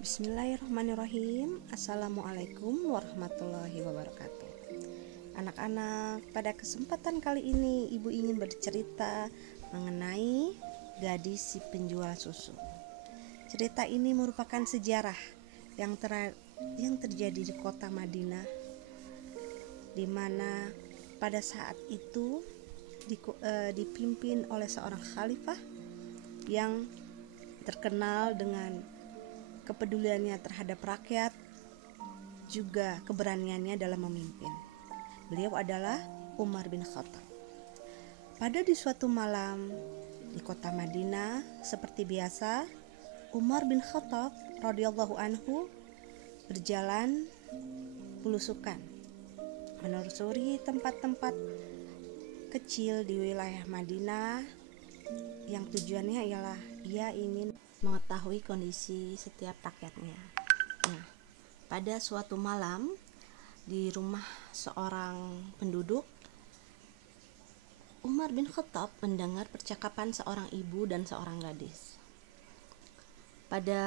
Bismillahirrahmanirrahim. Assalamualaikum warahmatullahi wabarakatuh. Anak-anak, pada kesempatan kali ini Ibu ingin bercerita mengenai gadis si penjual susu. Cerita ini merupakan sejarah yang terjadi di kota Madinah, di mana pada saat itu dipimpin oleh seorang khalifah yang terkenal dengan kepeduliannya terhadap rakyat, juga keberaniannya dalam memimpin. Beliau adalah Umar bin Khattab. Pada di suatu malam di kota Madinah, seperti biasa, Umar bin Khattab radhiyallahu anhu berjalan belusukan menelusuri tempat-tempat kecil di wilayah Madinah yang tujuannya ialah ia ingin mengetahui kondisi setiap rakyatnya. Nah, pada suatu malam di rumah seorang penduduk, Umar bin Khattab mendengar percakapan seorang ibu dan seorang gadis. Pada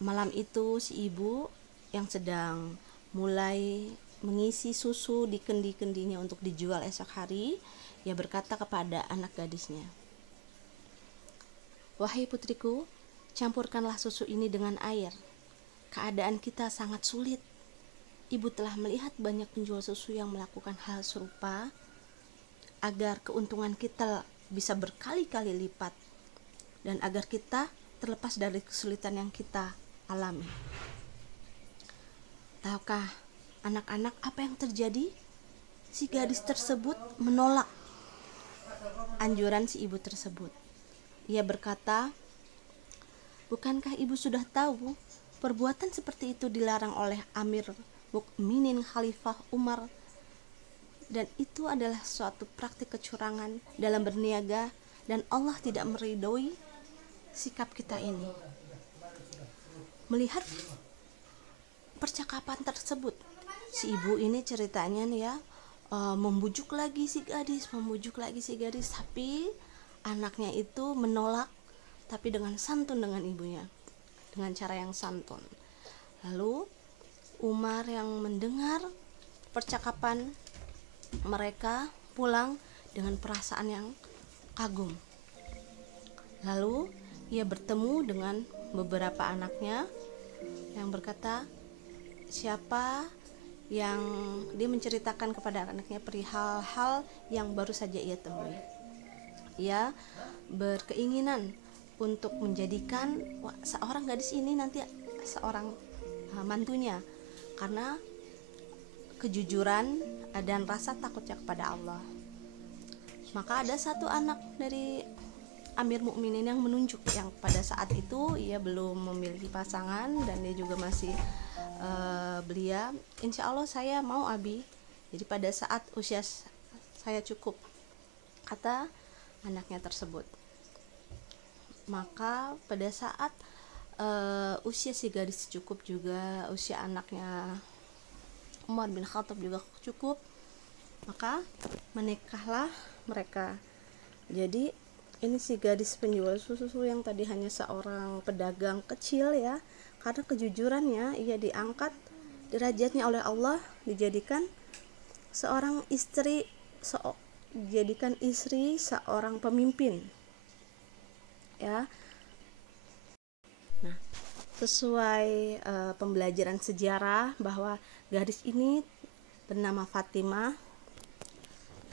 malam itu si ibu yang sedang mulai mengisi susu di kendi-kendinya untuk dijual esok hari, ia berkata kepada anak gadisnya, "Wahai putriku, campurkanlah susu ini dengan air. Keadaan kita sangat sulit. Ibu telah melihat banyak penjual susu yang melakukan hal serupa agar keuntungan kita bisa berkali-kali lipat dan agar kita terlepas dari kesulitan yang kita alami." Tahukah anak-anak apa yang terjadi? Si gadis tersebut menolak anjuran si ibu tersebut. Ia berkata, "Bukankah ibu sudah tahu perbuatan seperti itu dilarang oleh Amir Mukminin Khalifah Umar, dan itu adalah suatu praktik kecurangan dalam berniaga dan Allah tidak meridhoi sikap kita ini." Melihat percakapan tersebut, si ibu ini ceritanya nih ya, membujuk lagi si gadis, tapi anaknya itu menolak, tapi dengan santun dengan ibunya, dengan cara yang santun. Lalu Umar yang mendengar percakapan mereka pulang dengan perasaan yang kagum. Lalu ia bertemu dengan beberapa anaknya yang berkata, siapa yang dia menceritakan kepada anaknya perihal hal yang baru saja ia temui. Ia berkeinginan untuk menjadikan seorang gadis ini nanti seorang mantunya karena kejujuran dan rasa takutnya kepada Allah. Maka ada satu anak dari Amir Mukminin yang menunjuk, yang pada saat itu ia belum memiliki pasangan dan dia juga masih belia. "Insya Allah saya mau Abi, jadi pada saat usia saya cukup," kata anaknya tersebut. Maka pada saat usia si gadis cukup, juga usia anaknya Umar bin Khattab juga cukup, maka menikahlah mereka. Jadi ini si gadis penjual susu yang tadi hanya seorang pedagang kecil ya, karena kejujurannya ia diangkat derajatnya oleh Allah, dijadikan seorang istri, dijadikan istri seorang pemimpin ya. Nah, sesuai pembelajaran sejarah bahwa gadis ini bernama Fatimah,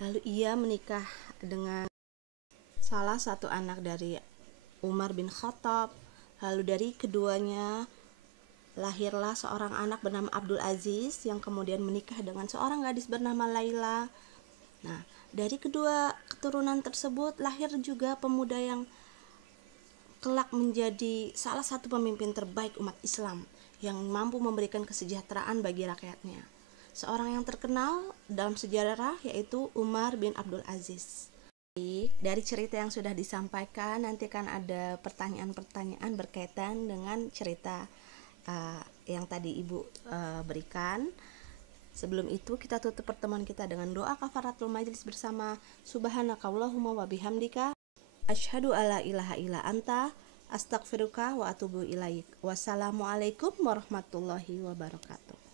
lalu ia menikah dengan salah satu anak dari Umar bin Khattab. Lalu dari keduanya lahirlah seorang anak bernama Abdul Aziz yang kemudian menikah dengan seorang gadis bernama Laila. Nah, dari kedua keturunan tersebut lahir juga pemuda yang kelak menjadi salah satu pemimpin terbaik umat Islam yang mampu memberikan kesejahteraan bagi rakyatnya. Seorang yang terkenal dalam sejarah yaitu Umar bin Abdul Aziz. Dari cerita yang sudah disampaikan, nanti akan ada pertanyaan-pertanyaan berkaitan dengan cerita yang tadi Ibu berikan. Sebelum itu kita tutup pertemuan kita dengan doa kafaratul majlis bersama. Subhanakallahumma wa bihamdika asyhadu alla ilaha illa anta Astagfirullah wa atubu ilaik. Wassalamualaikum warahmatullahi wabarakatuh.